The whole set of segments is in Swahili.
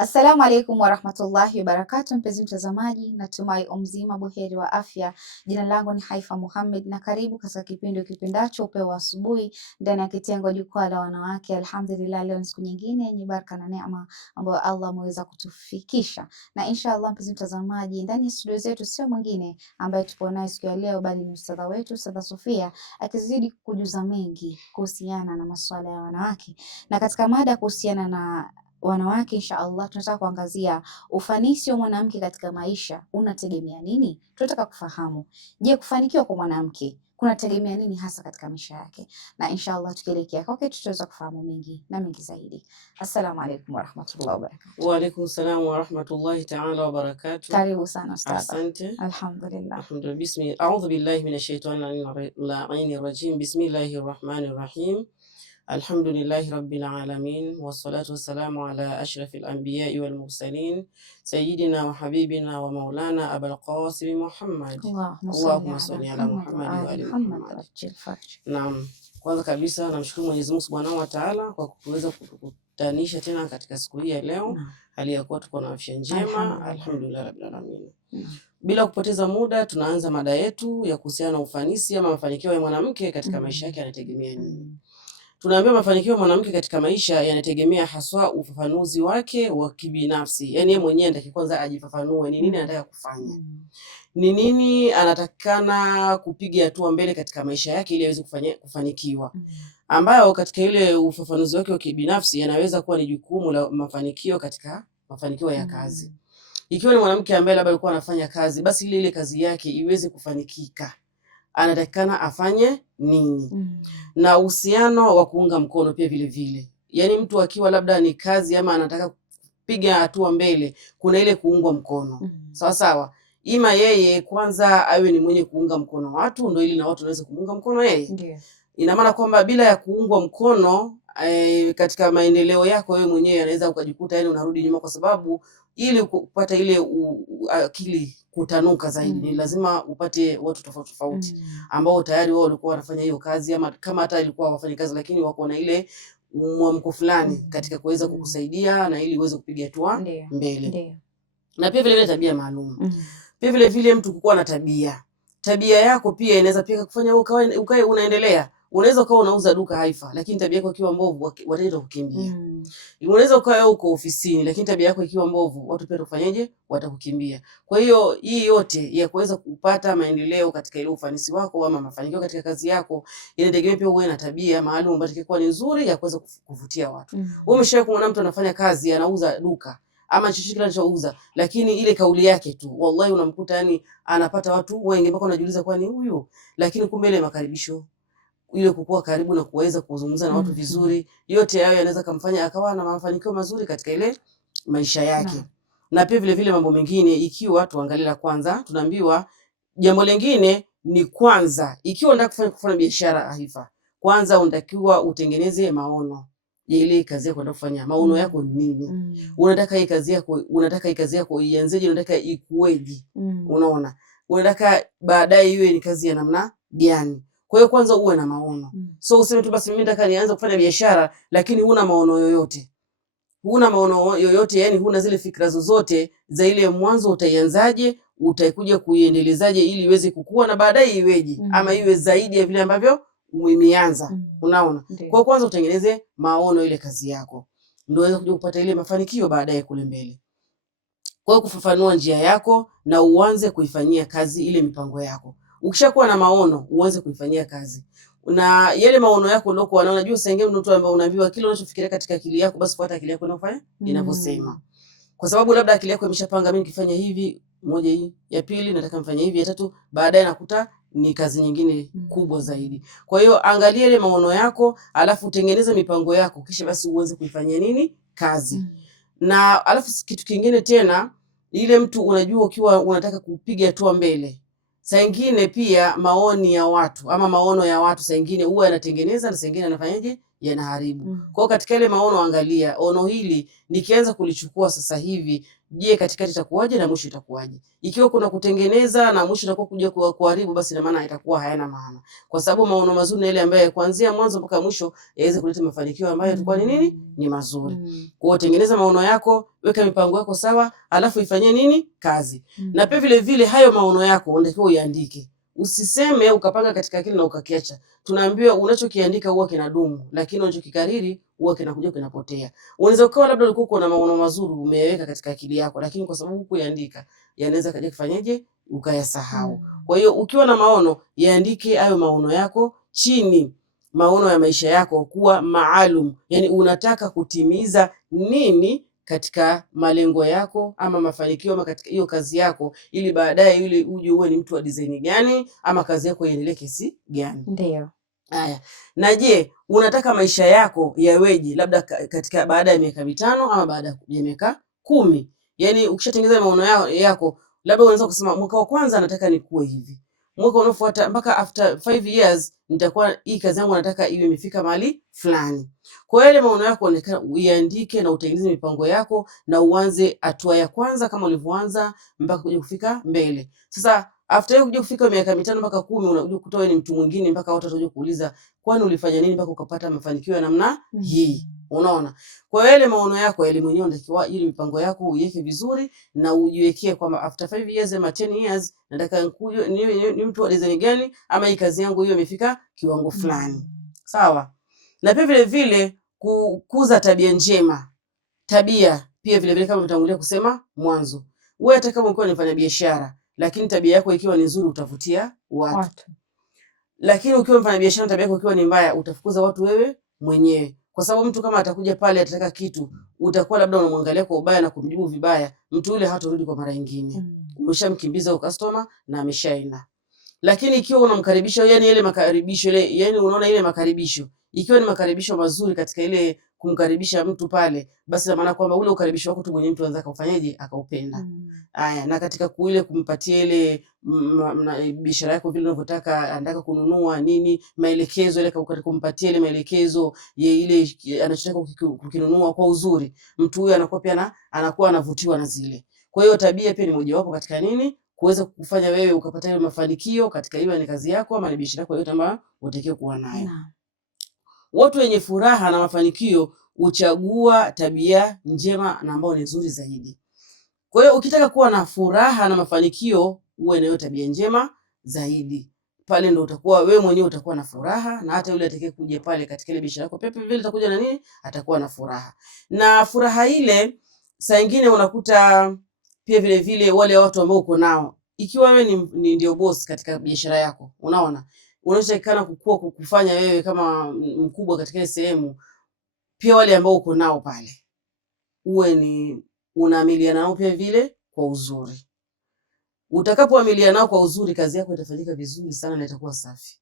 Assalamu alaikum warahmatullahi wabarakatuh, mpenzi mtazamaji, natumai mzima buheri wa afya. Jina langu ni Haifa Muhammad na karibu katika kipindi ukipendacho Upeo wa Asubuhi ndani ya kitengo Jukwaa la Wanawake. Alhamdulillah, leo ni siku nyingine yenye baraka na neema ambayo Allah ameweza kutufikisha, na inshallah mpenzi mtazamaji, ndani ya studio zetu sio mwingine ambaye tupo naye siku ya leo, bali ni ustadha wetu Ustadha Sofia, akizidi kujuza mengi kuhusiana na masuala ya wanawake. Na katika mada kuhusiana na wanawake, insha Allah tunataka kuangazia ufanisi wa mwanamke katika maisha unategemea nini? Tunataka kufahamu, je, kufanikiwa kwa mwanamke kunategemea nini hasa katika maisha yake? Na insha Allah tukielekea kwake tutaweza kufahamu mengi na mengi zaidi. Assalamu alaikum warahmatullahi wabarakatuh. Wa alaikum salam warahmatullahi ta'ala wabarakatuh. Karibu sana ustadha. Asante. Alhamdulillah. Alhamdulillah. A'udhu billahi minash shaitani rajim. Bismillahir rahmanir rahim. Alhamdulillahi rabbil alamin wassalatu wassalamu ala ashrafil anbiya'i wal mursalin sayyidina wa habibina wa maulana Abul Qasim Muhammad. Allahumma salli ala Muhammad wa ali Muhammad. Naam, kwanza kabisa namshukuru Mwenyezi Mungu Subhanahu wa Ta'ala kwa kuweza kukutanisha tena katika siku hii ya leo, hali ya kuwa tuko na afya njema, alhamdulillah rabbil alamin. Bila kupoteza muda, tunaanza mada yetu ya kuhusiana na ufanisi ama mafanikio ya mwanamke katika maisha yake yanategemea nini? Tunaambia mafanikio ya mwanamke katika maisha yanategemea haswa ufafanuzi wake wa kibinafsi. Yaani yeye mwenyewe anataka kwanza ajifafanue ni nini anataka kufanya. Ni nini anatakana kupiga hatua mbele katika maisha yake ili aweze kufanikiwa. Ambayo katika ile ufafanuzi wake wa kibinafsi yanaweza kuwa ni jukumu la mafanikio katika mafanikio ya kazi. Ikiwa ni mwanamke ambaye labda alikuwa anafanya kazi, basi ile kazi yake iweze kufanikika, anatakana afanye nini? Na uhusiano wa kuunga mkono pia vile vile. Yaani mtu akiwa labda ni kazi ama anataka kupiga hatua mbele, kuna ile kuungwa mkono. Sawa sawa. Ima yeye kwanza awe ni mwenye kuunga mkono watu, ndio ili na watu waweze kuunga mkono yeye. Ndiyo. Ina maana kwamba bila ya kuungwa mkono katika maendeleo yako wewe mwenyewe anaweza ukajikuta yani unarudi nyuma, kwa sababu ili kupata ile akili kutanuka zaidi ni lazima upate watu tofauti tofauti ambao tayari wao walikuwa wanafanya hiyo kazi, ama kama hata ilikuwa wafanya kazi lakini wako na ile mwamko fulani katika kuweza kukusaidia na ili uweze kupiga hatua mbele. Ndiyo. Na pia vile vile tabia maalum. Pia vile vile mtu kukuwa na tabia yako pia inaweza pia kufanya ukae unaendelea. Unaweza ukawa unauza duka Haifa, lakini tabia yako ikiwa mbovu wataenda kukimbia. Unaweza ukawa uko ofisini, lakini tabia yako ikiwa mbovu watu pia watafanyaje? Watakukimbia. Kwa hiyo hii yote ya kuweza kupata maendeleo katika ile ufanisi wako ama mafanikio katika kazi yako inategemea pia uwe na tabia maalum ambayo itakuwa ni nzuri ya kuweza kuvutia watu. Wewe umeshawahi kumwona mtu anafanya kazi, anauza duka ama chochote kile anachouza, lakini ile kauli yake tu wallahi unamkuta yani anapata watu wengi mpaka unajiuliza kwani huyu, lakini kumbe ile makaribisho ile kukua karibu na kuweza kuzungumza na watu vizuri, yote hayo yanaweza kumfanya akawa na mafanikio mazuri katika ile maisha yake. Na pia vile vile mambo mengine, ikiwa tuangalie la kwanza, tunaambiwa jambo lingine ni kwanza, ikiwa unataka kufanya biashara Haifa, kwanza unatakiwa utengeneze maono ya ile kazi yako unataka kufanya. Maono yako ni nini? Unataka hii kazi yako ianzeje? Unataka ikueje? Unaona? Unataka baadaye iwe ni kazi ya namna gani? Kwa hiyo kwanza uwe na maono. So useme tu basi mimi nataka nianze kufanya biashara lakini huna maono yoyote. Yani huna zile fikra zozote za ile mwanzo utaianzaje, utaikuja kuiendelezaje ili iweze kukua na baadaye iweje ama iwe zaidi ya vile ambavyo umeanza. Unaona? Kwa kwanza utengeneze maono ile kazi yako, ndio uweze kuja kupata ile mafanikio baadaye kule mbele. Kwa hiyo kufafanua njia yako na uanze kuifanyia kazi ile mipango yako. Ukishakuwa na maono uanze kuifanyia kazi. Na yale maono yako ndio kwa unajua sasa ingine mtu ambaye unaambiwa kile unachofikiria katika akili yako basi fuata akili yako inafanya inavyosema. Kwa sababu labda akili yako imeshapanga mimi nikifanya hivi, moja hii, ya pili nataka mfanye hivi, ya tatu, baadaye nakuta ni kazi nyingine kubwa zaidi. Kwa hiyo angalia ile maono yako, alafu utengeneze mipango yako, kisha basi uanze kuifanyia nini? Kazi. Na alafu kitu kingine tena, ile mtu unajua ukiwa unataka kupiga hatua mbele, saa nyingine pia maoni ya watu ama maono ya watu saa nyingine huwa yanatengeneza na saa nyingine anafanyaje? yanaharibu. Kwa katika ile maono, angalia ono hili nikianza kulichukua sasa hivi, je, katikati itakuwaje na mwisho itakuwaje? Ikiwa kuna kutengeneza na mwisho itakuwa kuja kuharibu, basi na maana itakuwa hayana maana, kwa sababu maono mazuri na ile ambaye kuanzia mwanzo mpaka mwisho yaweze kuleta mafanikio ambayo yatakuwa ni nini, ni mazuri. Kwa hiyo tengeneza maono yako, weka mipango yako sawa, alafu ifanyie nini, kazi. Na pia vile vile hayo maono yako unatakiwa uiandike. Usiseme ukapanga katika akili na ukakiacha. Tunaambiwa unachokiandika huwa kinadumu, lakini unachokikariri huwa kinakuja kinapotea. Unaweza ukawa labda ulikuwa uko na maono mazuri umeweka katika akili yako, lakini kwa sababu hukuandika, yanaweza kaja kufanyaje, ukayasahau. Kwa hiyo ukiwa na maono, yaandike hayo maono yako chini, maono ya maisha yako kuwa maalum. Yani unataka kutimiza nini katika malengo yako ama mafanikio ama katika hiyo kazi yako, ili baadaye yule uje uwe ni mtu wa design gani ama kazi yako iendelee kesi gani. Ndio. Haya. Na je, unataka maisha yako yaweje labda katika baada ya miaka 5 ama baada ya miaka 10? Yani ukishatengeneza maono yako, labda unaweza kusema mwaka wa kwanza nataka nikuwe hivi. Mwaka unaofuata mpaka after 5 years nitakuwa hii kazi yangu nataka iwe imefika mahali fulani. Kwa hiyo ile maono yako onekana uiandike na utengeneze mipango yako na uanze hatua ya kwanza kama ulivyoanza mpaka kuja kufika mbele. Sasa after hiyo kuja kufika miaka 5 mpaka 10 unakuja kutoa ni mtu mwingine, mpaka watu watakuja kuuliza kwani ulifanya nini mpaka ukapata mafanikio ya namna hii. Unaona? Kwa hiyo ile maono yako ile mwenyewe unatakiwa ili mipango yako uiweke vizuri na ujiwekee kwamba after 5 years ama 10 years nataka ni mtu wa design gani ama hii kazi yangu hiyo imefika kiwango fulani. Sawa? Na pia vile vile kukuza tabia njema. Tabia pia vile vile kama nimetangulia kusema mwanzo. Wewe hata kama ukiwa unafanya biashara, lakini tabia yako ikiwa ni nzuri utavutia watu. Lakini ukiwa unafanya biashara tabia yako ikiwa ni mbaya, utafukuza watu wewe mwenyewe. Kwa sababu mtu kama atakuja pale atataka kitu, utakuwa labda unamwangalia kwa ubaya na kumjibu vibaya, mtu yule hatarudi kwa mara nyingine. Umeshamkimbiza customer na ameshaenda. Lakini ikiwa unamkaribisha, yani ile makaribisho ile, yani unaona ile makaribisho, ikiwa ni makaribisho mazuri katika ile kumkaribisha mtu pale, basi na maana kwamba ule ukaribisho wako tu mwenyewe mtu anaweza kufanyaje akaupenda. Haya, na katika kuile kumpatia ile biashara yako vile unavyotaka, anataka kununua nini, maelekezo ile kumpatia ile maelekezo ya ile anachotaka kukinunua kwa uzuri, mtu huyo anakuwa pia anakuwa anavutiwa na zile. Kwa hiyo tabia pia ni mojawapo katika nini kuweza kufanya wewe ukapata ile mafanikio katika hiyo ni kazi yako ama ni biashara yako yote ambayo unatakiwa kuwa nayo. Watu wenye furaha na mafanikio uchagua tabia njema na ambao ni nzuri zaidi. Kwa hiyo ukitaka kuwa na furaha na mafanikio uwe na tabia njema zaidi. Pale ndo utakuwa wewe mwenyewe utakuwa na furaha na hata yule atakaye kuja pale katika ile biashara yako pepe vile atakuja na nini? Atakuwa na furaha. Na furaha ile saa nyingine unakuta pia vile vile wale watu ambao uko nao. Ikiwa wewe ni ndio boss katika biashara yako, unaona? Unachotakana kufanya wewe kama mkubwa katika sehemu, pia wale ambao uko nao pale uwe ni unaamiliana nao pia vile kwa uzuri. Utakapoamiliana nao kwa uzuri, kazi yako itafanyika vizuri sana na itakuwa safi.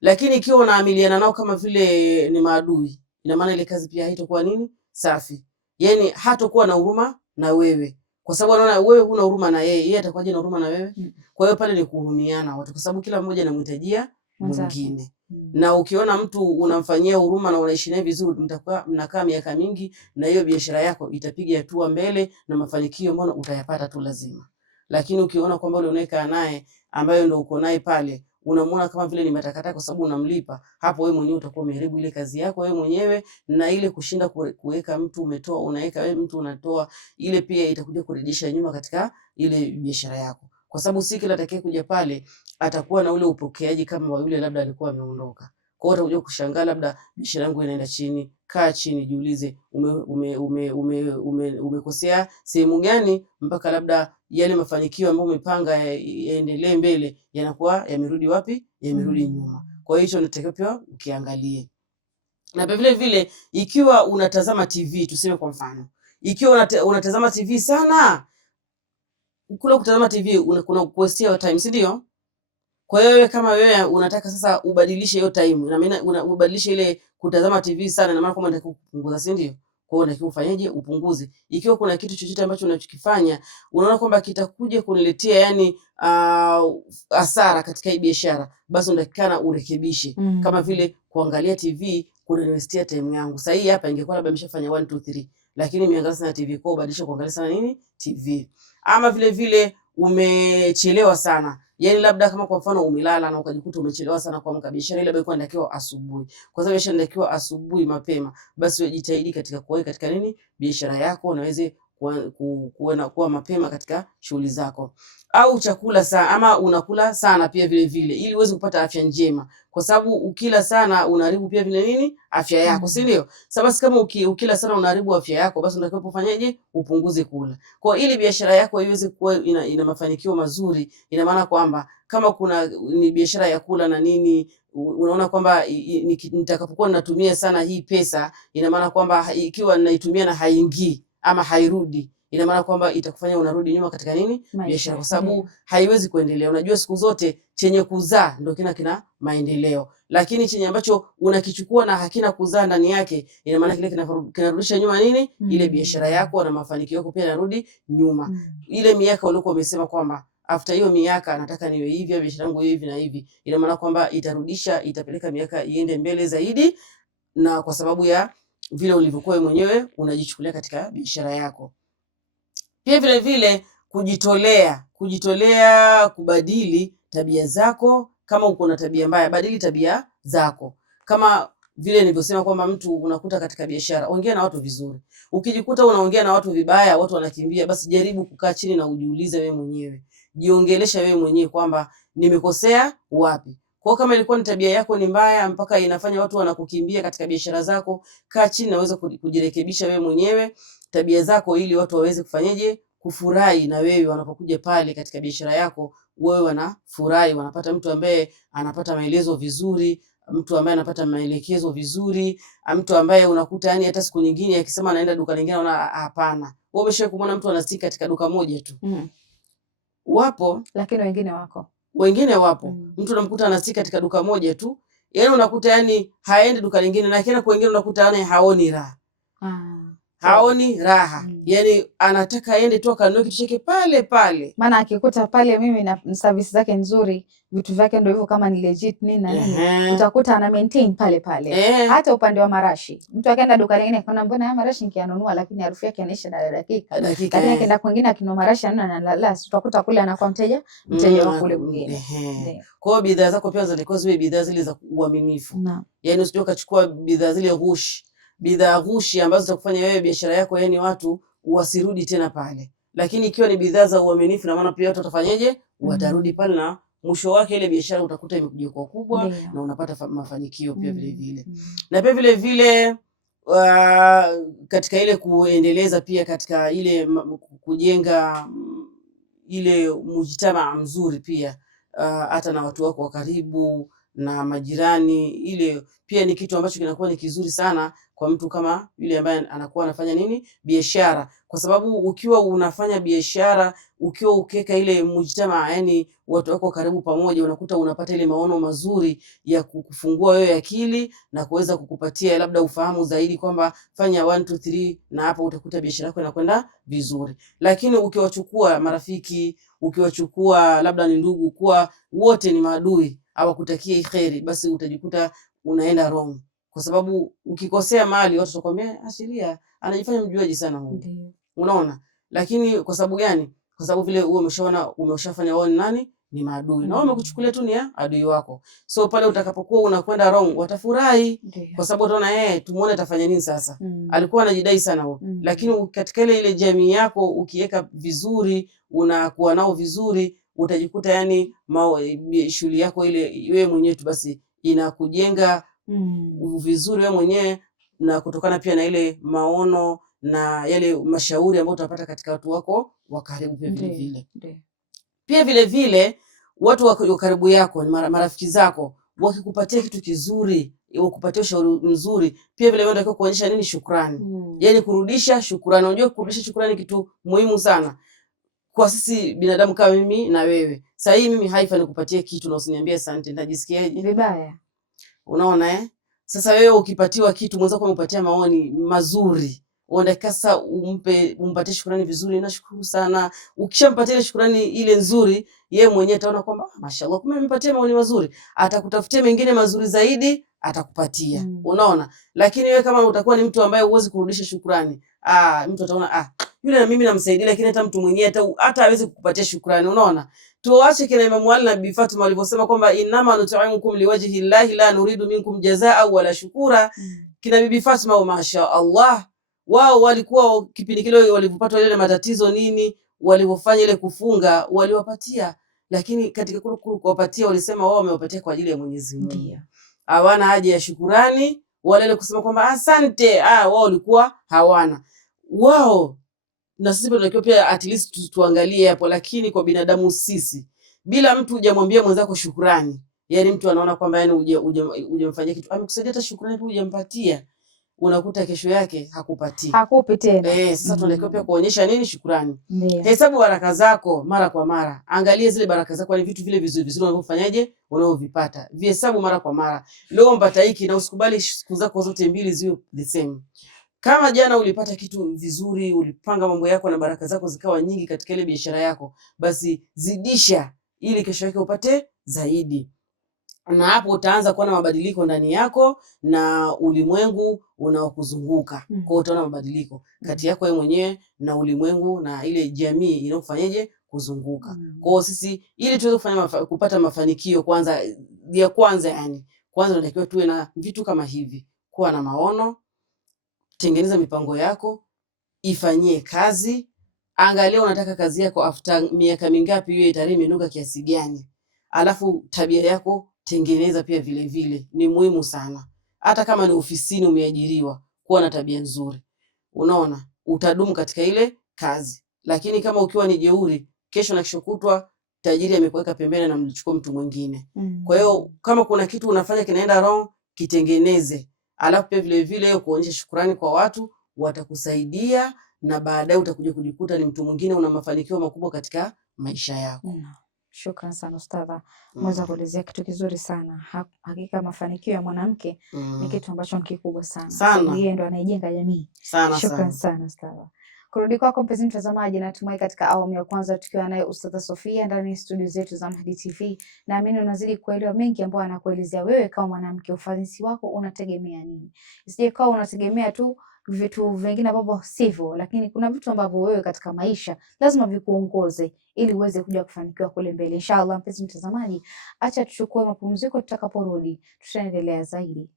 Lakini ikiwa unaamiliana nao kama vile ni maadui, ina maana ile kazi pia haitakuwa nini? Safi. Yani hatakuwa na huruma na wewe. Kwa sababu anaona wewe huna huruma na yeye atakuwaje na huruma na wewe? Kwa hiyo pale ni kuhurumiana watu, kwa sababu kila mmoja anamhitajia mwingine. Na ukiona mtu unamfanyia huruma na unaishi naye vizuri, mnakaa miaka mingi na hiyo biashara yako itapiga hatua mbele na mafanikio mbona utayapata tu lazima. Lakini ukiona kwamba yule unayekaa naye ambaye ndio uko naye pale unamuona kama vile ni matakataka kwa sababu unamlipa, hapo wewe mwenyewe utakuwa umeharibu ile kazi yako wewe mwenyewe, na ile kushinda kuweka mtu umetoa unaweka wewe mtu unatoa, ile pia itakuja kurejesha nyuma katika ile biashara yako, kwa sababu si kila atakaye kuja pale atakuwa na ule upokeaji kama wa yule labda alikuwa ameondoka. Kwa hiyo utakuja kushangaa labda biashara yangu inaenda chini. Kaa chini, jiulize umekosea sehemu gani mpaka labda yale mafanikio ambayo umepanga yaendelee mbele yanakuwa yamerudi wapi? Yamerudi nyuma. Kwa hiyo hicho unatakiwa pia ukiangalie. Na vile vile ikiwa unatazama TV, tuseme kwa mfano, ikiwa unatazama TV sana, kule kutazama TV kuna kuwestia time, si ndio? Kwa hiyo wewe kama wewe unataka sasa ubadilishe hiyo time, na maana ubadilishe ile kutazama TV sana, na maana kama unataka kupunguza, si ndio? Kwa hiyo unataka ufanyaje? Upunguze. Ikiwa kuna kitu chochote ambacho unachokifanya unaona kwamba kitakuja kuniletea yani hasara katika hii biashara, basi unatakikana urekebishe. Kama vile kuangalia TV kuna niwestia time yangu. Sasa hii hapa ingekuwa labda nimeshafanya 1 2 3, lakini nimeangalia sana TV, kwa badilisha kuangalia sana nini TV. Ama vile vile umechelewa sana, yani labda kama kwa mfano umelala na ukajikuta umechelewa sana kuamka, biashara ile ilikuwa inatakiwa asubuhi. Kwa sababu biashara inatakiwa asubuhi mapema, basi ujitahidi katika kuweka katika nini biashara yako, unaweze kuwa mapema katika shughuli zako. Au chakula sana, ama unakula sana pia vile vile, ili uweze kupata afya njema, kwa sababu ukila sana unaharibu pia vile nini afya yako, si ndio? Sasa basi kama ukila sana unaharibu afya yako, basi unatakiwa ufanyeje? Upunguze kula. Kwa ili biashara yako iweze kuwa ina mafanikio mazuri, ina maana kwamba kama kuna ni biashara ya kula na nini, unaona kwamba nitakapokuwa ninatumia sana hii pesa, ina maana kwamba ikiwa ninaitumia na haingii ama hairudi, ina maana kwamba itakufanya unarudi nyuma katika nini biashara, kwa sababu haiwezi kuendelea. Unajua siku zote chenye kuzaa ndio kina maendeleo, lakini chenye ambacho unakichukua na hakina kuzaa ndani yake, ina maana kile kinarudisha nyuma nini ile biashara yako, na mafanikio yako pia yanarudi nyuma. Ile miaka uliokuwa umesema kwamba after hiyo miaka nataka niwe hivi, biashara yangu hivi na hivi, ina maana kwamba itapeleka miaka iende mbele zaidi, na kwa sababu ya vile ulivyokuwa mwenyewe unajichukulia katika biashara yako. Pia vile vile kujitolea kubadili tabia zako. Kama uko na tabia mbaya, badili tabia zako. Kama vile nilivyosema kwamba mtu unakuta katika biashara, ongea na watu vizuri. Ukijikuta unaongea na watu vibaya, watu wanakimbia, basi jaribu kukaa chini na ujiulize wewe mwenyewe. Jiongelesha wewe mwenyewe kwamba nimekosea wapi. Kwa kama ilikuwa ni tabia yako ni mbaya mpaka inafanya watu wanakukimbia katika biashara zako, kaa chini na uweze kujirekebisha wewe mwenyewe tabia zako, ili watu waweze kufanyaje? Kufurahi na wewe wanapokuja pale katika biashara yako, wewe wanafurahi, wanapata mtu ambaye anapata maelezo vizuri, mtu ambaye anapata maelekezo vizuri, mtu ambaye unakuta yani hata siku nyingine akisema anaenda duka lingine unaona hapana. Wewe umeshawahi kumwona mtu anastika katika duka moja tu? Wapo, lakini wengine wapo. Mtu unamkuta anastika katika duka moja tu, yani unakuta yani haendi duka lingine, na kile kwingine unakuta yani haoni raha. Haoni raha. Yani anataka aende tu akanunue kitu chake pale pale. Maana akikuta pale mimi na service zake nzuri, vitu vyake ndio hivyo, kama ni legit nini na nini, utakuta ana maintain pale pale. Hata upande wa marashi, mtu akaenda duka lingine kana mbona haya marashi nikianunua, lakini harufu yake inaisha na dakika. Lakini akaenda kwingine akinunua marashi analala, utakuta kule anakuwa mteja wa kule mwingine. Kwa hiyo bidhaa zako pia zilikuwa ziwe bidhaa zile za uaminifu. Yani usije ukachukua bidhaa zile bidhaa ghushi ambazo zitakufanya wewe biashara yako yani watu wasirudi tena pale. Lakini ikiwa ni bidhaa za uaminifu, na maana pia watu watafanyaje? Watarudi pale, na mwisho wake ile biashara utakuta imekuja kwa kubwa na unapata mafanikio pia vile vile. Na pia vile vile katika ile kuendeleza pia katika ile kujenga ile mujitamaa mzuri pia, hata na watu wako wa karibu na majirani, ile pia ni kitu ambacho kinakuwa ni kizuri sana kwa mtu kama yule ambaye anakuwa anafanya nini biashara, kwa sababu ukiwa unafanya biashara, ukiwa ukeka ile mujitamaa, yani watu wako karibu pamoja, unakuta unapata ile maono mazuri ya kukufungua wewe akili na kuweza kukupatia labda ufahamu zaidi kwamba fanya 1 2 3, na hapo utakuta biashara yako inakwenda vizuri. Lakini ukiwachukua marafiki, ukiwachukua labda ni ndugu, kuwa wote ni maadui hawakutakia kheri, basi utajikuta unaenda wrong, kwa sababu ukikosea mali watu watakwambia ashiria anajifanya mjuaji sana huyu. Unaona? Lakini kwa sababu gani? Kwa sababu vile wewe umeshafanya wao nani ni maadui, na wao wamekuchukulia tu ni adui wako. So pale utakapokuwa unakwenda wrong, watafurahi kwa sababu utaona tumuone atafanya nini sasa. Alikuwa anajidai sana huyo. Lakini katika ile jamii yako ukiweka vizuri, unakuwa nao vizuri, utajikuta yani shughuli yako ile wewe mwenyewe tu basi inakujenga vizuri wewe mwenyewe, na kutokana pia na ile maono na yale mashauri ambayo utapata katika watu wako wa karibu pia vile vile. Pia vile vile watu wa karibu yako, marafiki zako, wakikupatia kitu kizuri, wakupatia ushauri mzuri, pia vile wewe unataka kuonyesha nini? Shukrani. Yani kurudisha shukrani. Unajua kurudisha shukrani kitu muhimu sana kwa sisi binadamu kama mimi na wewe. Sasa hii mimi Haifa nikupatie kitu na usiniambie asante, nitajisikiaje? Vibaya. Unaona Sasa wewe ukipatiwa kitu, mwenzako umepatia maoni mazuri, unataka sasa umpatie shukrani vizuri, nashukuru sana. Ukishampatia ile shukrani ile nzuri, yeye mwenyewe ataona kwamba mashallah, kumbe nimepatia maoni mazuri, atakutafutia mengine mazuri zaidi, atakupatia. Unaona? Lakini wewe kama utakuwa ni mtu ambaye huwezi kurudisha shukrani, mtu ataona yule na mimi namsaidia, lakini hata mtu mwenyewe hata hawezi kukupatia shukrani. Unaona? Tuache kina Imam Ali na Bibi Fatima walivyosema kwamba innama nut'imukum liwajhi llahi la nuridu minkum jazaa wala shukura. Kina Bibi Fatima wa masha Allah, wao walikuwa kipindi kile walipopata ile matatizo nini, walivyofanya ile kufunga waliwapatia, lakini katika kuwapatia walisema wao wamewapatia kwa ajili ya Mwenyezi Mungu. Hawana haja ya shukurani wala ile kusema kwamba asante. Wao walikuwa hawana wao, na sisi tunatakiwa pia at least tuangalie hapo. Lakini kwa binadamu sisi, bila mtu hujamwambia mwenzako shukrani, yani mtu anaona kwamba yani hujamfanyia kitu, amekusaidia hata shukrani tu hujampatia, unakuta kesho yake hakupi tena. Sasa tunatakiwa pia kuonyesha nini? Shukrani. Hesabu baraka zako mara kwa mara, angalia zile baraka zako, ni vitu vile vizuri vizuri unavyofanyaje, unaovipata vihesabu mara kwa mara. Leo mpata hiki, na usikubali siku zako zote mbili ziwe the same. Kama jana ulipata kitu vizuri, ulipanga mambo yako na baraka zako zikawa nyingi katika ile biashara yako, basi zidisha ili kesho yake upate zaidi. Na hapo utaanza kuona mabadiliko ndani yako na ulimwengu unaokuzunguka. Kwa hiyo utaona mabadiliko kati yako wewe mwenyewe na ulimwengu na ile jamii inayofanyaje kuzunguka. Kwa hiyo sisi ili tuweze kupata mafanikio kwanza yani tunatakiwa tuwe na vitu kama hivi: kuwa na maono, tengeneza mipango yako, ifanyie kazi, angalia unataka kazi yako after miaka mingapi iwe tayari imenuka kiasi gani. Alafu tabia yako tengeneza pia vile vile, ni muhimu sana. Hata kama ni ofisini umeajiriwa, kuwa na tabia nzuri. Unaona, utadumu katika ile kazi. Lakini kama ukiwa ni jeuri, kesho na kesho kutwa tajiri amekuweka pembeni na mchukua mtu mwingine. Kwa hiyo kama kuna kitu unafanya kinaenda wrong, kitengeneze. Alafu pia vile vile kuonyesha shukrani kwa watu, watakusaidia na baadaye utakuja kujikuta ni mtu mwingine, una mafanikio makubwa katika maisha yako. Shukran sana Ustadha, mweza kuelezea kitu kizuri sana. Hakika mafanikio ya mwanamke ni kitu ambacho ni kikubwa sana. Yeye ndo anayejenga jamii. Shukran sana Ustadha. Kurudi kwako mpenzi mtazamaji, natumai katika awamu ya kwanza tukiwa naye Ustadha Sofia ndani ya studio zetu za Mahdi TV, naamini unazidi kuelewa mengi ambayo anakuelezea wewe kama mwanamke. Ufanisi wako unategemea nini? Isije kawa unategemea tu vitu vingine ambavyo sivyo, lakini kuna vitu ambavyo wewe katika maisha lazima vikuongoze ili uweze kuja kufanikiwa kule mbele. Inshallah mpenzi mtazamaji, acha tuchukue mapumziko, tutakaporudi tutaendelea zaidi.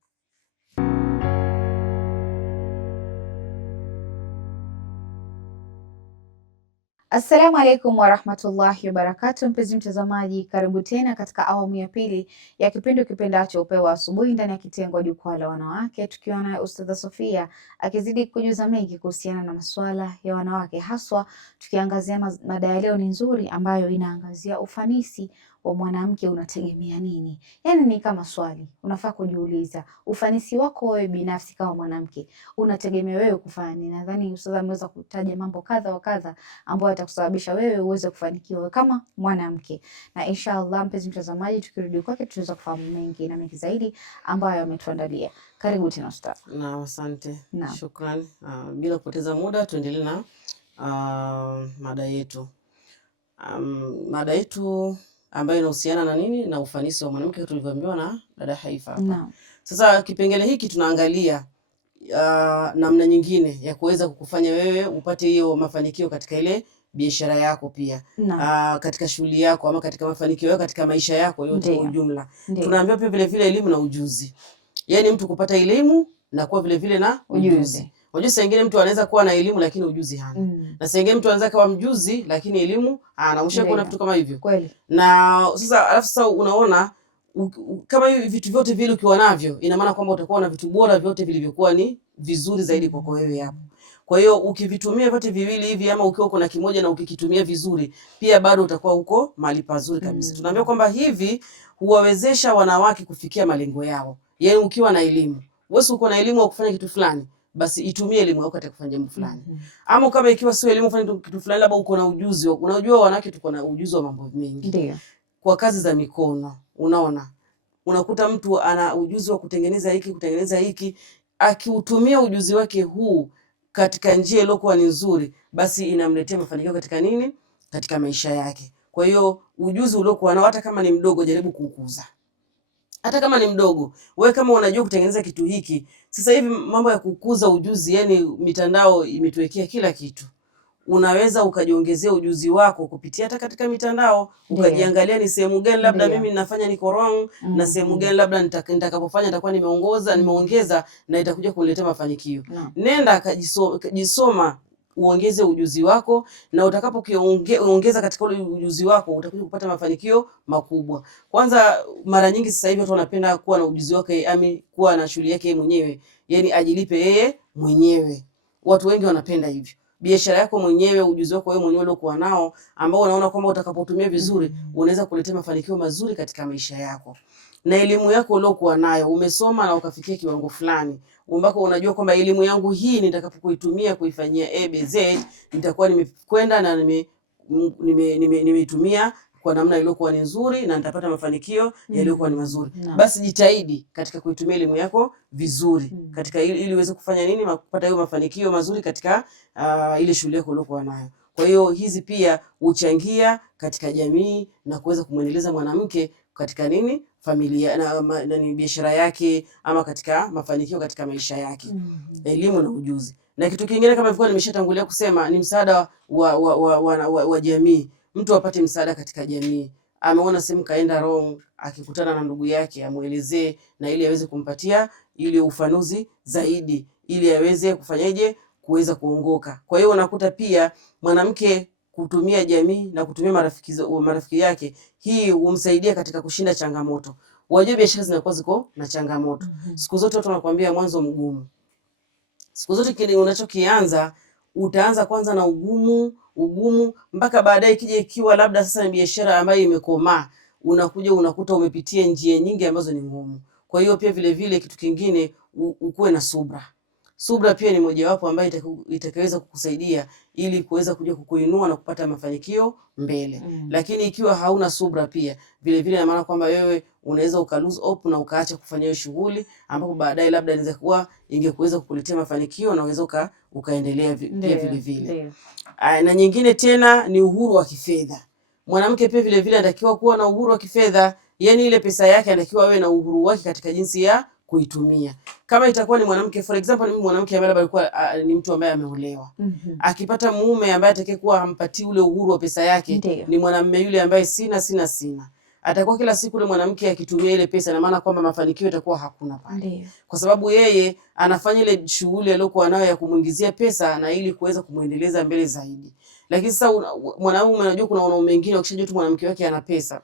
Assalamu alaikum warahmatullahi wabarakatuh. Mpenzi mtazamaji, karibu tena katika awamu ya pili ya kipindi kipendacho Upeo wa Asubuhi ndani ya kitengo Jukwaa la Wanawake, tukiwa na Ustadha Sofia akizidi kujuza mengi kuhusiana na masuala ya wanawake, haswa tukiangazia mada ya leo ni nzuri ambayo inaangazia ufanisi wa mwanamke unategemea nini? Yaani ni kama swali unafaa kujiuliza, ufanisi wako wewe binafsi kama mwanamke unategemea wewe kufanya nini? Nadhani Ustadha ameweza kutaja mambo kadha wa kadha ambayo yatakusababisha wewe uweze kufanikiwa kama mwanamke. Na inshallah mpenzi mtazamaji, tukirudi kwake tutaweza kufahamu mengi na mengi zaidi ambayo ametuandalia. Karibu tena Ustadha. Na asante. Shukrani. Bila kupoteza muda tuendelee na mada yetu. Mada yetu ambayo inahusiana na nini? Na ufanisi wa mwanamke, tulivyoambiwa na dada Haifa. Sasa kipengele hiki tunaangalia namna nyingine ya kuweza kukufanya wewe upate hiyo mafanikio katika ile biashara yako pia. Katika shughuli yako ama katika mafanikio yako katika maisha yako yote kwa ujumla. Tunaambiwa pia vile vile elimu na ujuzi. Yaani mtu kupata elimu na kuwa vile vile na ujuzi. Unajua saa nyingine mtu anaweza kuwa na elimu lakini ujuzi hana. Na saa nyingine mtu anaweza kuwa mjuzi lakini elimu hana. Ushakuona vitu kama hivyo? Kweli. Na sasa unaona kama hivi vitu vyote vile ukiwa navyo, ina maana kwamba utakuwa na vitu bora vyote vilivyokuwa ni vizuri zaidi kwako wewe hapo. Kwa hiyo ukivitumia vyote viwili hivi, ama ukiwa kuna kimoja na ukikitumia vizuri, pia bado utakuwa uko mahali pazuri kabisa. Tunaambia kwamba hivi huwawezesha wanawake kufikia malengo yao. Yaani ukiwa na elimu, wewe uko na elimu ya kufanya kitu fulani, basi itumie elimu yako katika kufanya jambo fulani. Ama kama ikiwa sio elimu kufanya kitu fulani, labda uko na ujuzi, unajua wanawake tuko na ujuzi wa mambo mengi. Ndio. Kwa kazi za mikono, unaona, unakuta mtu ana ujuzi wa kutengeneza hiki, akiutumia ujuzi wake huu katika njia iliyokuwa ni nzuri, basi inamletea mafanikio katika nini? Katika maisha yake. Kwa hiyo ujuzi uliokuwa nao hata kama ni mdogo, jaribu kukuza. hata kama ni mdogo. Wewe kama unajua kutengeneza kitu hiki, sasa hivi mambo ya kukuza ujuzi, yani mitandao imetuwekea kila kitu. Unaweza ukajiongezea ujuzi wako kupitia hata katika mitandao, ukajiangalia ni sehemu gani labda mimi ninafanya niko wrong, na sehemu gani labda nitakapofanya nitakuwa nimeongeza na itakuja kuniletea mafanikio. Nenda kujisoma, uongeze ujuzi wako, na utakapoongeza katika ule ujuzi wako utakuja kupata mafanikio makubwa. Kwanza mara nyingi sasa hivi watu wanapenda kuwa na ujuzi wake, kuwa na shughuli yake mwenyewe, yani ajilipe yeye mwenyewe. Watu wengi wanapenda hivyo. Biashara yako mwenyewe, ujuzi wako wewe mwenyewe uliokuwa nao, ambao unaona kwamba utakapotumia vizuri unaweza kuletea mafanikio mazuri katika maisha yako. Na elimu yako uliokuwa nayo, umesoma na ukafikia kiwango fulani ambako unajua kwamba elimu yangu hii nitakapokuitumia kuifanyia ABZ nitakuwa nimekwenda na nimeitumia kwa namna iliyokuwa ni nzuri na nitapata mafanikio yaliyokuwa ni mazuri. Basi jitahidi katika kuitumia elimu yako vizuri katika ili uweze kufanya nini, kupata hiyo mafanikio mazuri katika ile shule yako iliyokuwa nayo. Kwa hiyo hizi pia huchangia katika jamii na kuweza kumwendeleza mwanamke katika nini, familia na biashara yake, ama katika mafanikio katika maisha yake. Elimu na ujuzi. Na kitu kingine kama hivyo nimeshatangulia kusema ni msaada wa jamii. Mtu apate msaada katika jamii. Ameona sehemu kaenda wrong, akikutana na ndugu yake amuelezee, na ili aweze kumpatia ile ufanuzi zaidi, ili aweze kufanyaje, kuweza kuongoka. Kwa hiyo unakuta pia mwanamke kutumia jamii na kutumia marafiki yake, hii humsaidia katika kushinda changamoto. Wajua biashara zinakuwa ziko na changamoto. Siku zote watu wanakuambia mwanzo mgumu. Siku zote kile unachokianza utaanza kwanza na ugumu mpaka baadaye kija ikiwa labda sasa ni biashara ambayo imekomaa, unakuja unakuta umepitia njia nyingi ambazo ni ngumu. Kwa hiyo pia vile vile kitu kingine ukuwe na subra. Subra pia ni mojawapo ambayo itakaweza kukusaidia ili kuweza kuja kukuinua na kupata mafanikio mbele. Lakini ikiwa hauna subra pia vile vile, na maana kwamba wewe unaweza lose hope na ukaacha kufanya hiyo shughuli ambapo baadaye labda inaweza kuwa ingekuweza kukuletea mafanikio na unaweza ukaendelea pia vile vile. Na nyingine tena ni uhuru wa kifedha. Mwanamke pia vile vile anatakiwa kuwa na uhuru wa kifedha, yani ile pesa yake anatakiwa awe na uhuru wake katika jinsi ya kuitumia. Kama itakuwa ni mwanamke, for example, ni mwanamke ambaye alikuwa ni mtu ambaye ameolewa. Akipata mume ambaye atakayekuwa hampatii ule uhuru wa pesa yake, ni mwanamume yule ambaye sina. Atakuwa kila siku ile mwanamke akitumia ile pesa, na maana kwamba mafanikio yatakuwa hakuna pale. Kwa sababu yeye anafanya ile shughuli aliyokuwa nayo ya kumuingizia pesa na ili kuweza kumuendeleza mbele zaidi. Lakini sasa mwanamume anajua kuna wanaume wengine wakishajua tu mwanamke wake ana pesa.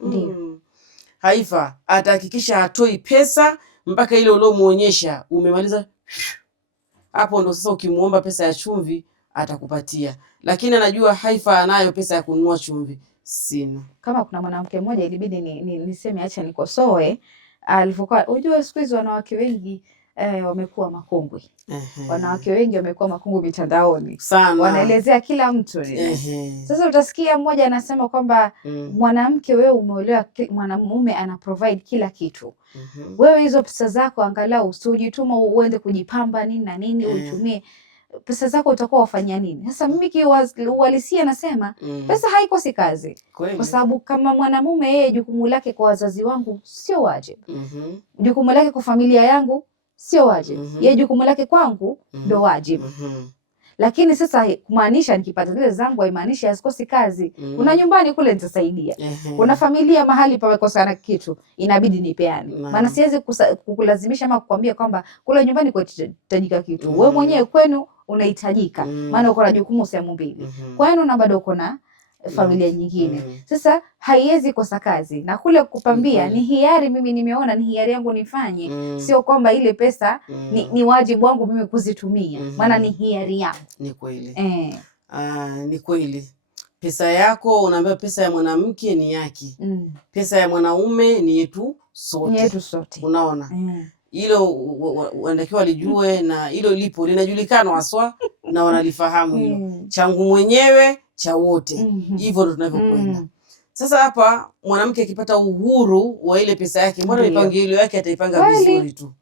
Haifa, atahakikisha hatoi pesa mpaka ile uliomuonyesha umemaliza. Hapo ndo sasa ukimuomba pesa ya chumvi atakupatia. Lakini anajua Haifa anayo pesa ya kununua chumvi. Sina. Kama kuna mwanamke mmoja ilibidi niseme acha nikosoe, alivyokuwa, unajua siku hizi wanawake wengi wamekuwa makongwe. Wanawake wengi wamekuwa makongwe mitandaoni. Wanaelezea kila mtu. Sasa utasikia mmoja anasema kwamba mwanamke wewe umeolewa, mwanamume ana provide kila kitu. Wewe hizo pesa zako angalau usijituma uende kujipamba nini na nini, utumie pesa zako utakuwa wafanya nini? Sasa mimi kiuhalisia nasema pesa haikosi kazi. Kwa sababu kama mwanamume yeye jukumu lake kwa wazazi wangu sio wajibu. Jukumu lake kwa familia yangu sio wajibu. Yeye jukumu lake kwangu ndo wajibu. Lakini sasa kumaanisha nikipata zile zangu haimaanishi asikosi kazi. Kuna nyumbani kule nitasaidia. Kuna familia mahali pamekosana kitu, inabidi nipeane. Maana siwezi kukulazimisha ama kukwambia kwamba kule nyumbani kuhitajika kitu. Wewe mwenyewe kwenu unahitajika. Maana uko na jukumu sehemu mbili. Kwenu na bado uko na familia nyingine. Sasa haiwezi kosa kazi. Na kule kupambia ni hiari, mimi nimeona ni hiari yangu nifanye. Sio kwamba ile pesa ni wajibu wangu mimi kuzitumia. Maana ni hiari yangu. Ni kweli. Ni kweli. Pesa yako unaambia pesa ya mwanamke ni yake. Pesa ya mwanaume ni yetu sote. Ni yetu sote. Unaona? Hilo wanatakiwa walijue, na hilo lipo linajulikana haswa na wanalifahamu hilo. Changu mwenyewe cha wote. Hivyo ndo tunavyokwenda. Sasa hapa mwanamke akipata uhuru wa ile pesa yake, mbona mipangilio yake ataipanga vizuri tu.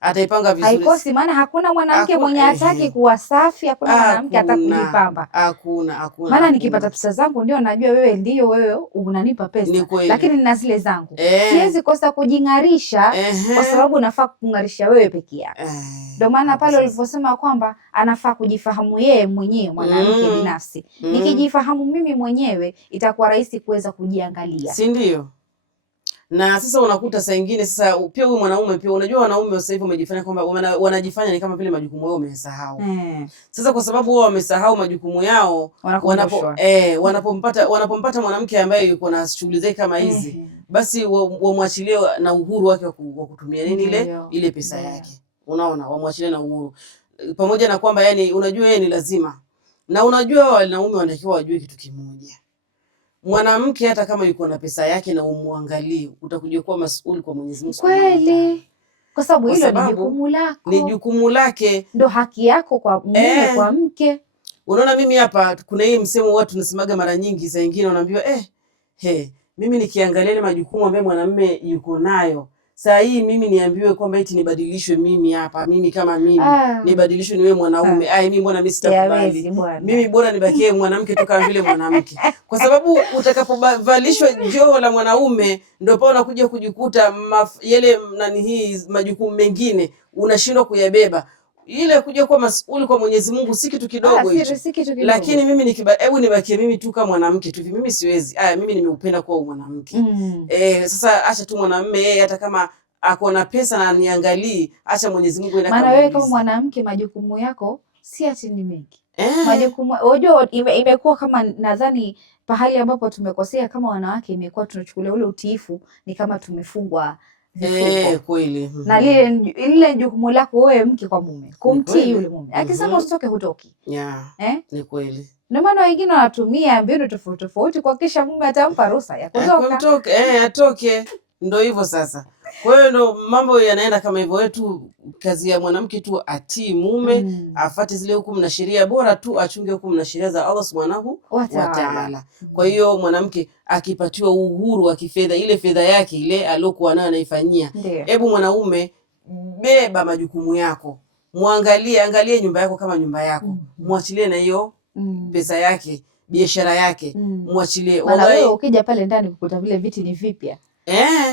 ataipanga vizuri. Haikosi, maana hakuna mwanamke mwenye hataki kuwa safi, hakuna mwanamke hata kujipamba. Hakuna. Maana nikipata pesa zangu ndio najua wewe unanipa pesa. Lakini nina zile zangu. Siwezi kosa kujingarisha kwa sababu nafaa kung'arisha wewe peke yako. Ndio maana pale uliposema kwamba anafaa kujifahamu yeye mwenyewe mwanamke binafsi. Nikijifahamu mimi mwenyewe itakuwa rahisi kuweza kujiangalia. Si ndio? Na sasa unakuta saa nyingine sasa pia huyu mwanaume pia, unajua wanaume sasa hivi wamejifanya kwamba wanajifanya ni kama vile majukumu yao wamesahau. Sasa kwa sababu wao wamesahau majukumu yao, wanapompata mwanamke ambaye yuko na shughuli zake kama hizi, basi wamwachilie na uhuru wake wa kutumia ile pesa yake. Unaona, wamwachilie na uhuru. Pamoja na kwamba yani unajua yeye ni lazima. Na unajua wanaume wanatakiwa wajue kitu kimoja. Mwanamke hata kama yuko na pesa yake na umwangalie, utakuja kuwa mas'ul kwa Mwenyezi Mungu. Kweli. Kwa sababu hilo ni jukumu lako. Ni jukumu lake. Ndio haki yako kwa mume kwa mke. Unaona mimi hapa kuna hii msemo watu tunasemaga mara nyingi, saa nyingine unaambiwa mimi nikiangalia ile majukumu ambayo mwanamume yuko nayo, saa hii mimi niambiwe kwamba eti nibadilishwe mimi hapa, mimi kama mimi nibadilishwe niwe mwanaume. Mimi mbona mimi sitakubali. Mimi bora nibakie mwanamke tu kama vile mwanamke. Kwa sababu utakapovalishwa joo la mwanaume ndio pao unakuja kujikuta yale majukumu mengine unashindwa kuyabeba. Ile kuja kuwa mas'ul kwa Mwenyezi Mungu si kitu kidogo hicho. Lakini mimi nibakie mimi tu kama mwanamke tu, mimi siwezi. Mimi nimeupenda kuwa mwanamke. Sasa acha tu mwanamume hata kama ako na pesa na niangalie, acha Mwenyezi Mungu ina kama. Maana wewe kama mwanamke majukumu yako si ati ni mengi. Majukumu unajua imekuwa kama nadhani pahali ambapo tumekosea kama wanawake, imekuwa tunachukulia ule utiifu ni kama tumefungwa. Kweli. Na lile jukumu lako wewe mke kwa mume, kumtii yule mume. Akisema usitoke hutoki. Ni kweli. Ndio maana wengine wanatumia mbinu tofauti kuhakikisha mume atampa ruhusa ya kutoka. Atoke. Ndio hivyo sasa. Kwa hiyo ndio mambo yanaenda kama hivyo. Wetu kazi ya mwanamke tu atii mume, afuate zile hukumu na sheria, bora tu achunge hukumu na sheria za Allah Subhanahu wa Ta'ala. Kwa hiyo mwanamke akipatiwa uhuru wa kifedha, ile fedha yake ile aliyokuwa nayo anaifanyia. Hebu mwanaume beba majukumu yako. Angalie nyumba yako kama nyumba yako. Mwachilie na hiyo pesa yake, biashara yake, mwachilie. Wallahi ukija pale ndani kukuta vile viti ni vipya.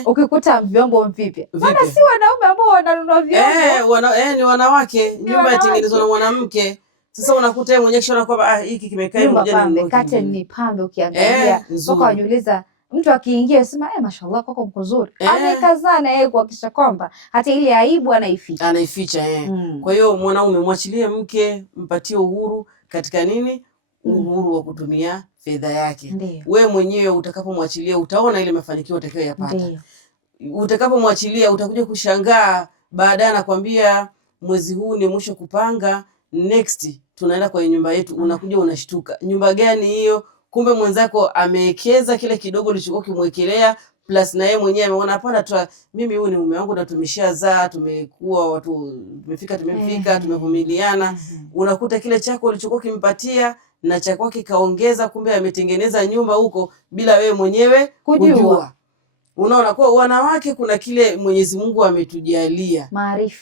Ukikuta vyombo vipya. Maana si wanaume ambao wananunua vyombo. Ni wanawake. Nyumba yatengenezwa na mwanamke. Sasa unakuta yeye mwenyewe kisha kwamba hiki kimekaa hivi mjani. Curtain ni pambe ukiangalia. Soko wajiuliza mtu akiingia usema mashallah kwako mko nzuri. Amekazana yeye kuhakikisha kwamba hata ile aibu anaificha. Kwa hiyo mwanaume mwachilie mke, mpatie uhuru katika uhuru wa kutumia fedha yake. Wewe mwenyewe utakapomwachilia utaona ile mafanikio utakayoyapata. Utakapomwachilia utakuja kushangaa baadaye anakwambia mwezi huu ni mwisho kupanga, next tunaenda kwa nyumba yetu. Unakuja unashtuka. Nyumba gani hiyo? Kumbe mwenzako amewekeza kile kidogo ulichokuwa kimwekelea, plus na yeye mwenyewe ameona hapana tu, mimi huyu ni mume wangu na tumeshazaa, tumekuwa watu, tumefika, tumevumiliana. Unakuta kile chako ulichokuwa kimpatia na cha kwake kaongeza, kumbe ametengeneza nyumba huko bila wewe mwenyewe kujua. Unaona, kwa wanawake kuna kile Mwenyezi Mungu ametujalia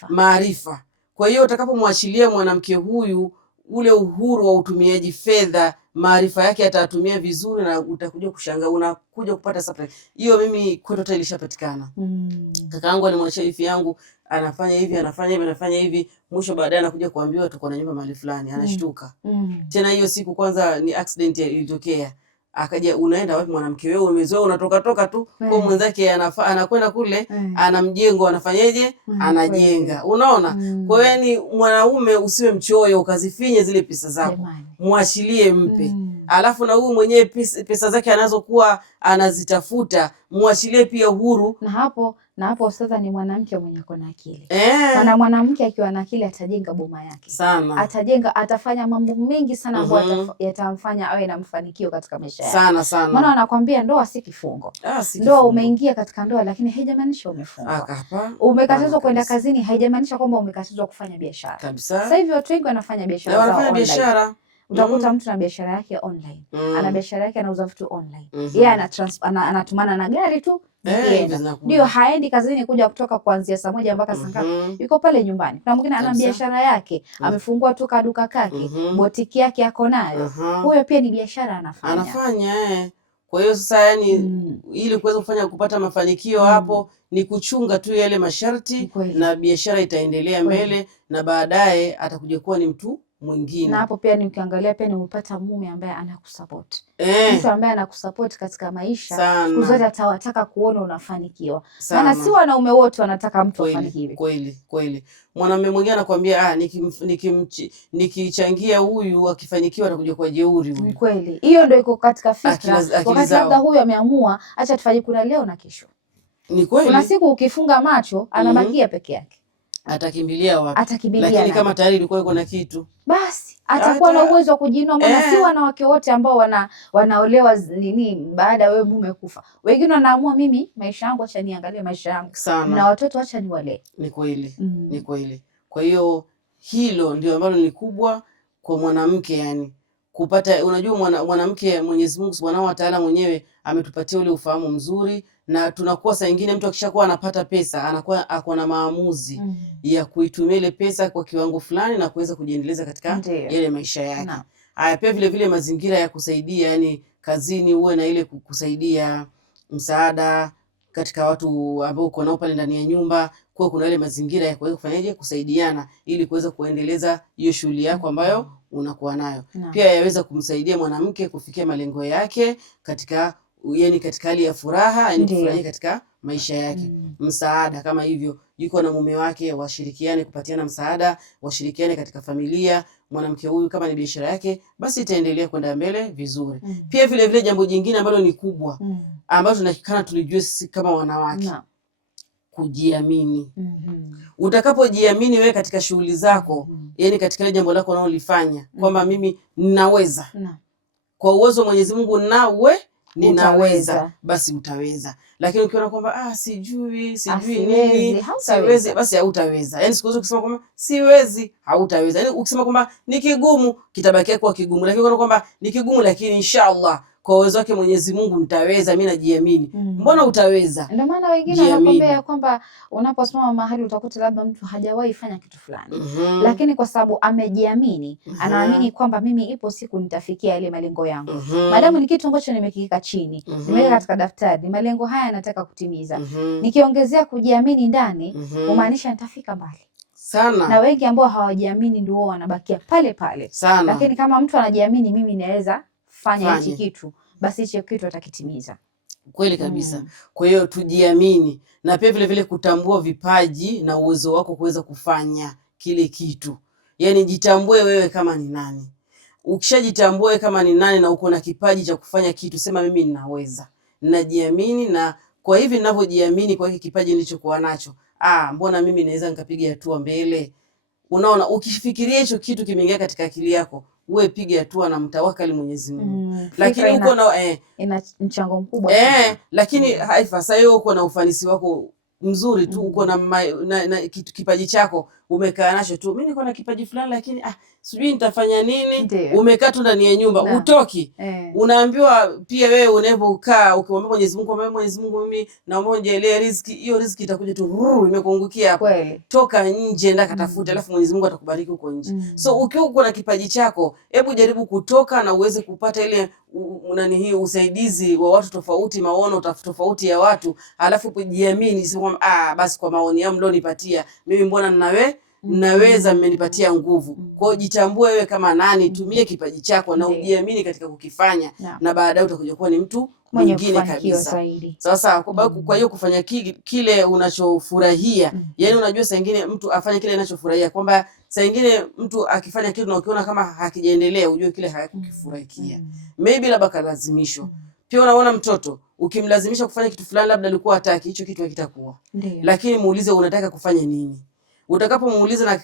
maarifa. Kwa hiyo utakapomwachilia mwanamke huyu ule uhuru wa utumiaji fedha, maarifa yake atatumia vizuri na utakuja kushangaa, unakuja kupata surprise. Hiyo mimi kwetu ilishapatikana. Kakaangu alimwachia wifi yangu anafanya hivi, mwisho baadaye anakuja kuambiwa tuko na nyumba mahali fulani, anashtuka. Tena hiyo siku kwanza ni accident ilitokea. Akaja, unaenda wapi mwanamke wewe? Umezoea unatoka tu kwa mwenzake, anakwenda kule, anamjengo, anafanyaje? Anajenga. Unaona? Kwa hiyo ni mwanaume usiwe mchoyo ukazifinye zile pesa zako. Mwachilie mpe. Alafu na huyu mwenyewe pesa zake anazokuwa anazitafuta, mwachilie pia uhuru. Na hapo sasa ni mwanamke mwenye kona akili. Maana mwanamke akiwa na akili atajenga boma yake. Sana. Atafanya mambo mengi sana ambayo yatamfanya awe na mafanikio katika maisha yake. Sana. Maana anakuambia ndoa si kifungo. Ndoa umeingia katika ndoa lakini haijamaanisha umefungwa. Umekatazwa kwenda kazini haijamaanisha kwamba umekatazwa kufanya biashara. Kabisa. Sasa hivi watu wengi wanafanya biashara zao. Utakuta mtu na biashara yake online. Ana biashara yake anauza vitu online. Yeye anatumana na gari tu. Ndio haendi kazini kuja kutoka kuanzia saa 1 mpaka saa ngapi. Yuko pale nyumbani. Kuna mwingine ana biashara yake, amefungua tu duka kake, botiki yake ako nayo. Huyo pia ni biashara anafanya. Kwa hiyo sasa yani ili kuweza kupata mafanikio hapo ni kuchunga tu yale masharti na biashara itaendelea mbele na baadaye atakuja kuwa ni mtu mwingine. Na hapo pia nikiangalia pia nimepata mume ambaye anakusupport. Mtu ambaye anakusupport katika maisha, siku zote atawataka kuona unafanikiwa. Maana si wanaume wote wanataka mtu afanikiwe. Kweli. Mwanamume mwingine anakuambia nikichangia huyu akifanikiwa atakuja kwa jeuri huyu. Kweli. Hiyo ndio iko katika fikra. Wakati labda huyu ameamua acha tufanye kuna leo na kesho. Ni kweli. Kuna siku ukifunga macho anabakia peke yake. Atakimbilia wapi? Lakini kama tayari ilikuwa iko na kitu, basi atakuwa na uwezo wa kujinua. Maana si wanawake wote ambao wanaolewa baada wewe mume kufa. Wengine wanaamua mimi maisha yangu acha niangalie maisha yangu. Na watoto acha niwalee. Ni kweli. Ni kweli. Kwa hiyo hilo ndio ambalo ni kubwa kwa mwanamke yani. Kupata unajua mwanamke Mwenyezi Mungu Subhanahu wa Ta'ala mwenyewe ametupatia ule ufahamu mzuri na tunakuwa saa nyingine mtu akishakuwa anapata pesa anakuwa ako na maamuzi ya kuitumia ile pesa kwa kiwango fulani na kuweza kujiendeleza katika yale maisha yake. Haya pia vile mazingira ya kusaidia yani kazini uwe na ile kusaidia msaada katika watu ambao uko nao pale ndani ya nyumba, kwa kuna ile mazingira ya kuweza kufanyaje kusaidiana ili kuweza kuendeleza hiyo shughuli yako ambayo unakuwa nayo. Pia yaweza kumsaidia mwanamke kufikia malengo yake katika hali ya furaha, yani kufurahia katika maisha yake. Msaada kama hivyo, yuko na mume wake washirikiane kupatiana msaada, washirikiane katika familia. Mwanamke huyu kama ni biashara yake basi itaendelea kwenda mbele vizuri. Pia vile jambo jingine ambalo ni kubwa ambalo tunakikana tulijue sisi kama wanawake, kujiamini. Utakapojiamini wewe katika shughuli zako, yani katika ile jambo lako unalolifanya kwamba mimi ninaweza. Kwa uwezo wa Mwenyezi Mungu ninaweza, basi utaweza. Lakini ukiona kwamba sijui nini, siwezi, basi hautaweza. Yani siku zote ukisema kwamba siwezi, hautaweza. Yani ukisema kwamba ni kigumu, kitabakia kuwa kigumu. Lakini ukiona kwamba ni kigumu lakini inshallah kwa uwezo wake Mwenyezi Mungu nitaweza, mimi najiamini. Mbona utaweza? Ndio maana wengine wanakuambia kwamba unaposimama mahali utakuta labda mtu hajawahi fanya kitu fulani. Lakini kwa sababu amejiamini, anaamini kwamba mimi ipo siku nitafikia ile malengo yangu. Madamu ni kitu ambacho nimekiweka chini, nimeweka katika daftari, malengo haya nataka kutimiza. Nikiongezea kujiamini ndani, kumaanisha nitafika mbali. Sana. Na wengi ambao hawajiamini ndio wanabakia pale pale. Lakini kama mtu anajiamini, mimi naweza fanya hichi kitu, basi hicho kitu atakitimiza. Kweli kabisa. Kwa hiyo tujiamini na pia vile kutambua vipaji na uwezo wako kuweza kufanya kile kitu. Yani jitambue wewe kama ni nani. Ukishajitambua wewe kama ni nani na uko na kipaji cha kufanya kitu, sema mimi ninaweza. Ninajiamini na kwa hivi ninavyojiamini kwa hiki kipaji nilichokuwa nacho, mbona mimi naweza nikapiga hatua mbele. Unaona, ukifikiria hicho kitu kimeingia katika akili yako, wewe piga hatua na mtawakali Mwenyezi Mungu. Lakini uko na ina mchango mkubwa lakini haifa sasa hiyo uko na ufanisi wako mzuri tu, uko na kipaji chako umekaa nacho tu, mimi niko na kipaji fulani lakini sijui nitafanya nini. Umekaa tu ndani ya nyumba utoki. Unaambiwa pia wewe unapokaa ukimwambia Mwenyezi Mungu, Mwenyezi Mungu mimi naomba unijalie riziki, hiyo riziki itakuja tu imekuangukia hapo. Toka nje nenda katafuta, alafu Mwenyezi Mungu atakubariki huko nje. So ukiwa uko na kipaji chako, hebu jaribu kutoka na uweze kupata ile usaidizi wa watu tofauti, maono tofauti ya watu, alafu kujiamini, sema basi kwa maoni yangu ndio nipatia mimi, mbona naweza, mmenipatia nguvu. Kwa hiyo jitambue wewe kama nani, tumie kipaji chako na ujiamini katika kukifanya, na baadaye utakuja kuwa ni mtu mwingine kabisa. Sasa kwa hiyo kufanya kile unachofurahia, yani unajua saa nyingine mtu afanye kile anachofurahia, kwamba saa nyingine mtu akifanya kitu na ukiona kama hakijaendelea, ujue kile hakukifurahikia. Maybe labda kalazimishwa. Pia unaona mtoto ukimlazimisha kufanya kitu fulani, labda alikuwa hataki, hicho kitu hakitakuwa. Lakini muulize unataka kufanya nini. Utakapomuuliza na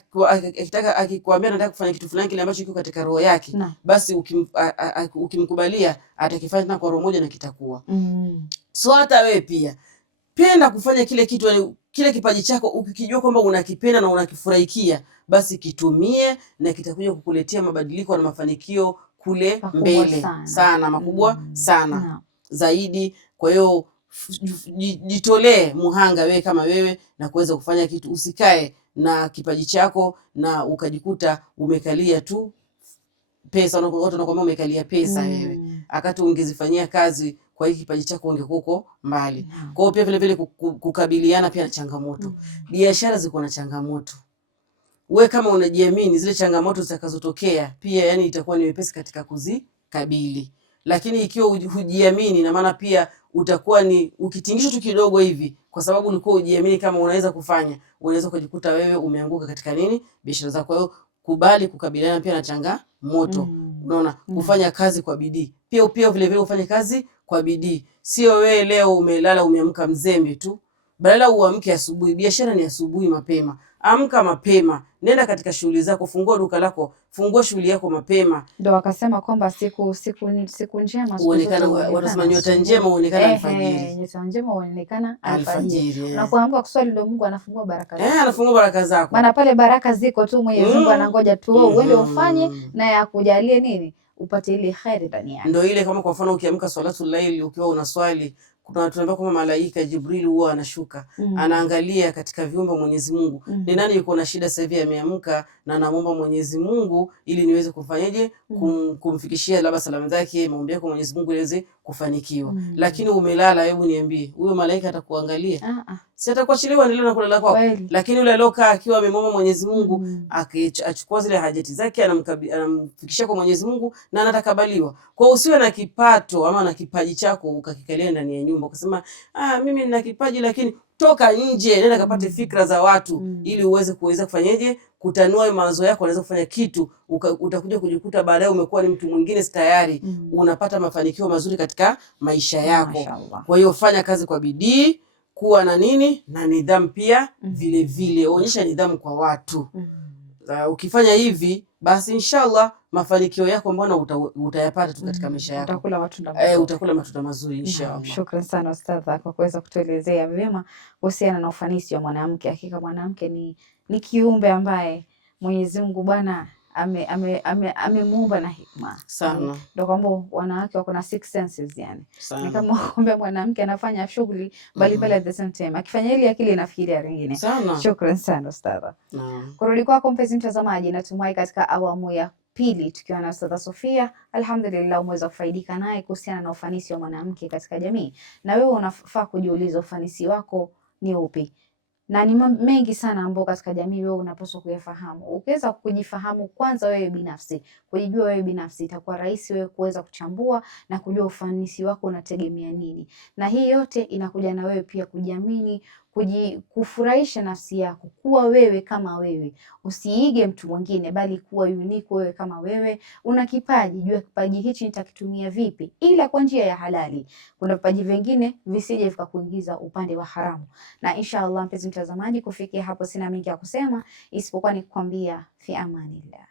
akikwambia nataka kufanya kitu fulani kile ambacho kiko katika roho yake, basi ukimkubalia atakifanya kwa roho moja na kitakuwa. So hata wewe pia penda kufanya kile kitu kile kipaji chako ukikijua kwamba unakipenda na unakifurahikia, basi kitumie na kitakuja kukuletea mabadiliko na mafanikio kule mbele sana makubwa sana zaidi. Kwa hiyo jitolee muhanga wewe kama wewe na kuweza kufanya kitu. Usikae na kipaji chako na ukajikuta umekalia tu pesa. Watu wanakuambia umekalia pesa wewe, akati ungezifanyia kazi kwa hiki kipaji chako ungekuwa uko mbali. Kwa hiyo pia vile vile kukabiliana pia na changamoto. Biashara ziko na changamoto. Wewe kama unajiamini, zile changamoto zitakazotokea pia yani itakuwa ni wepesi katika kuzikabili. Lakini ikiwa hujiamini, na maana pia utakuwa ni ukitingishwa tu kidogo hivi, kwa sababu ulikuwa hujiamini kama unaweza kufanya, unaweza kujikuta wewe umeanguka katika biashara zako. Kwa hiyo kubali kukabiliana pia na changamoto. Unaona, kufanya kazi kwa bidii. Pia vile vile ufanye kazi kwa bidii. Sio wewe leo umelala umeamka mzembe tu. Badala uamke asubuhi, biashara ni asubuhi mapema. Amka mapema, nenda katika shughuli zako, fungua duka lako, fungua shughuli yako mapema. Ndio wakasema kwamba siku njema huonekana, wanasema nyota njema huonekana alfajiri. Nyota njema huonekana alfajiri. Unapoamka kuswali ndio Mungu anafungua baraka zako. Anafungua baraka zako. Maana pale baraka ziko tu, Mwenyezi Mungu anangoja tu uende ufanye na yakujalie nini? Upate ile khairi ndani yake. Ndio ile kama kwa mfano ukiamka swalatul laili ukiwa unaswali, kuna tunaambia kwamba malaika Jibril huwa anashuka, anaangalia katika viumbe Mwenyezi Mungu. Ni nani yuko na shida sasa hivi ameamka na anamuomba Mwenyezi Mungu ili niweze kufanyaje kumfikishia labda salamu zake, maombi yako Mwenyezi Mungu iweze kufanikiwa. Lakini umelala, hebu niambie, huyo malaika atakuangalia? Si atakuachilia endelee na kulala kwako. Lakini yule aloka akiwa amemwomba Mwenyezi Mungu, akichukua zile hajati zake anamfikishia kwa Mwenyezi Mungu na anatakabaliwa. Kwa usiwe na kipato ama na kipaji chako ukakikalia ndani ya nyumba ukasema mimi nina kipaji, lakini toka nje, nenda kapate fikra za watu ili uweze kufanyaje kutanua mawazo yako, unaweza kufanya kitu, utakuja kujikuta baadaye umekuwa ni mtu mwingine tayari, unapata mafanikio mazuri katika maisha yako. Kwa hiyo fanya kazi kwa bidii, kuwa na na nidhamu pia vile vile, onyesha nidhamu kwa watu. Ukifanya hivi basi inshallah mafanikio yako mbona utayapata tu katika maisha yako. Utakula matunda mazuri inshallah. Shukrani sana Ustadha kwa kuweza kutuelezea vyema kuhusiana na ufanisi wa mwanamke. Hakika mwanamke ni kiumbe ambaye Mwenyezi Mungu Bwana amemuumba na hikma sana. Ndio kwamba wanawake wako na six senses yani. Ni kama kwamba mwanamke anafanya shughuli mbalimbali at the same time. Akifanya ile akili inafikiria lingine. Shukrani sana Ustadha. Kurudi kwako mpenzi mtazamaji, natumai katika awamu ya pili tukiwa na Ustadha Sofia, alhamdulillah umeweza kufaidika naye kuhusiana na ufanisi wa mwanamke katika jamii. Na wewe unafaa kujiuliza ufanisi wako ni upi? Na ni mengi sana ambao katika jamii wewe unapaswa kuyafahamu. Ukiweza kujifahamu kwanza wewe binafsi, kujijua wewe binafsi, itakuwa rahisi wewe kuweza kuchambua na kujua ufanisi wako unategemea nini. Na hii yote inakuja na wewe pia kujiamini, kufurahisha nafsi yako, kuwa wewe kama wewe. Usiige mtu mwingine bali kuwa unique wewe kama wewe. Una kipaji, jua kipaji hichi nitakitumia vipi ila kwa njia ya halali. Kuna vipaji vingine visije vikakuingiza upande wa haramu. Na inshallah mpenzi mtazamaji, kufikia hapo sina mengi ya kusema isipokuwa ni kukwambia fi amanillah.